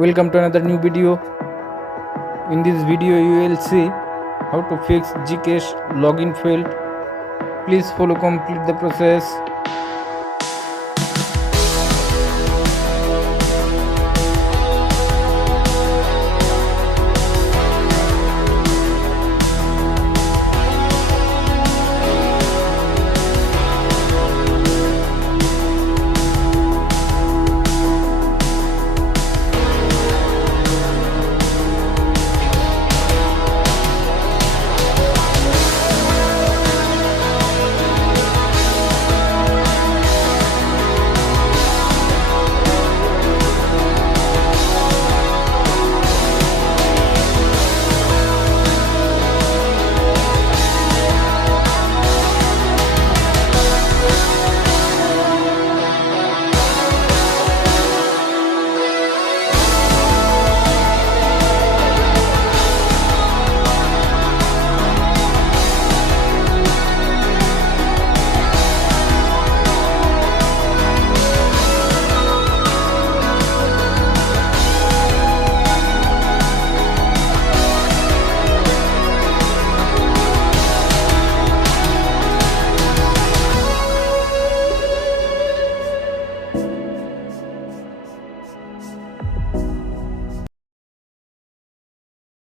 Welcome to another new video. In this video you will see how to fix GCash login failed. Please follow complete the process.